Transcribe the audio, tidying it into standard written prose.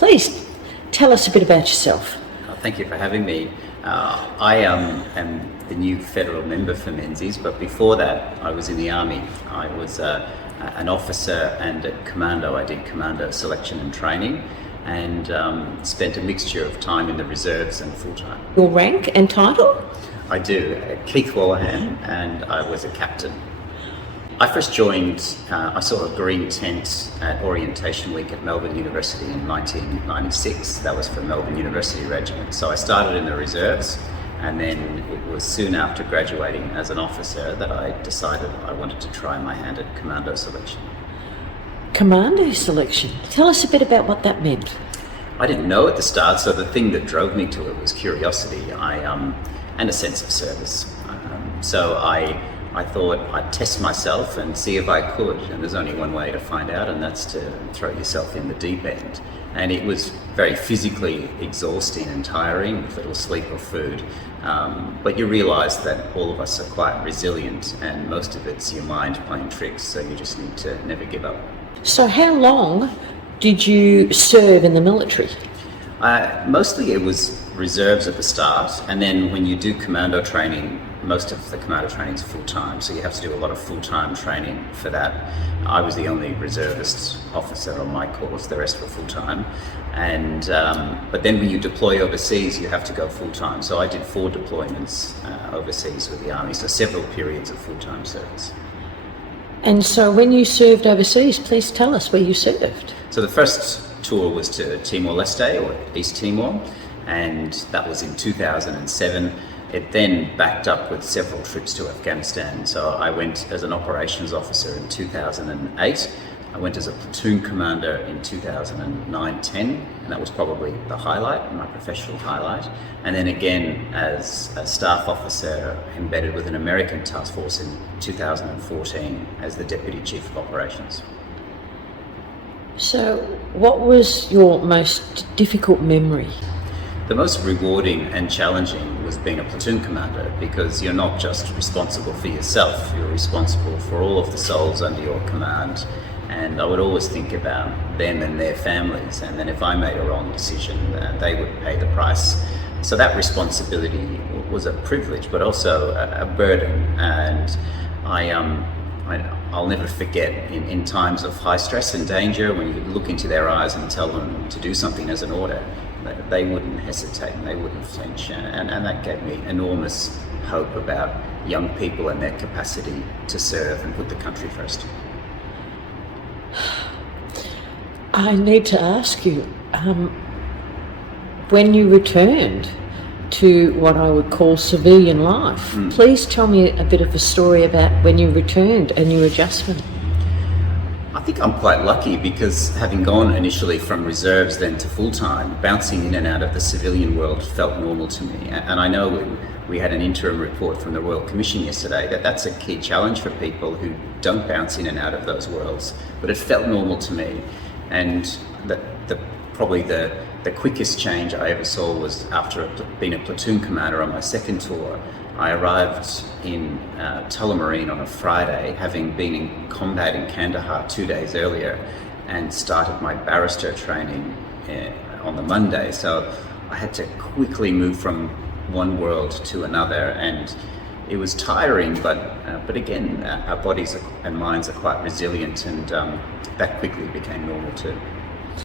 Please tell us a bit about yourself. Thank you for having me. I am the new federal member for Menzies, but before that I was in the Army. I was an officer and a commando. I did commando selection and training and spent a mixture of time in the reserves and full-time. Your rank and title? I do. Keith Wolahan, and I was a captain. I first joined, I saw a green tent at Orientation Week at Melbourne University in 1996. That was for Melbourne University Regiment. So I started in the reserves, and then it was soon after graduating as an officer that I decided I wanted to try my hand at commando selection. Commando selection. Tell us a bit about what that meant. I didn't know at the start, so the thing that drove me to it was curiosity and a sense of service. So I thought I'd test myself and see if I could, and there's only one way to find out, and that's to throw yourself in the deep end. And it was very physically exhausting and tiring with little sleep or food, but you realise that all of us are quite resilient, and most of it's your mind playing tricks, so you just need to never give up. So how long did you serve in the military? Mostly it was reserves at the start, and then when you do commando training, most of the commando training is full-time, so you have to do a lot of full-time training for that. I was the only reservist officer on my course, the rest were full-time. And but then when you deploy overseas, you have to go full-time. So I did 4 deployments overseas with the Army, so several periods of full-time service. And so when you served overseas, please tell us where you served. So the first tour was to Timor-Leste, or East Timor, and that was in 2007. It then backed up with several trips to Afghanistan. So I went as an operations officer in 2008. I went as a platoon commander in 2009-10, and that was probably the highlight, my professional highlight. And then again as a staff officer embedded with an American task force in 2014 as the Deputy Chief of Operations. So what was your most difficult memory? The most rewarding and challenging was being a platoon commander, because you're not just responsible for yourself, you're responsible for all of the souls under your command. And I would always think about them and their families, and then if I made a wrong decision, they would pay the price. So that responsibility was a privilege, but also a burden. And I'll never forget in times of high stress and danger, when you look into their eyes and tell them to do something as an order, they wouldn't hesitate and they wouldn't flinch, and that gave me enormous hope about young people and their capacity to serve and put the country first. I need to ask you, when you returned to what I would call civilian life, please tell me a bit of a story about when you returned and your adjustment. I think I'm quite lucky, because having gone initially from reserves then to full-time, bouncing in and out of the civilian world felt normal to me. And I know we had an interim report from the Royal Commission yesterday that's a key challenge for people who don't bounce in and out of those worlds, but it felt normal to me. And probably the quickest change I ever saw was after being a platoon commander on my second tour. I arrived in Tullamarine on a Friday, having been in combat in Kandahar 2 days earlier, and started my barrister training on the Monday. So I had to quickly move from one world to another, and it was tiring, but again, our bodies and minds are quite resilient, and that quickly became normal too.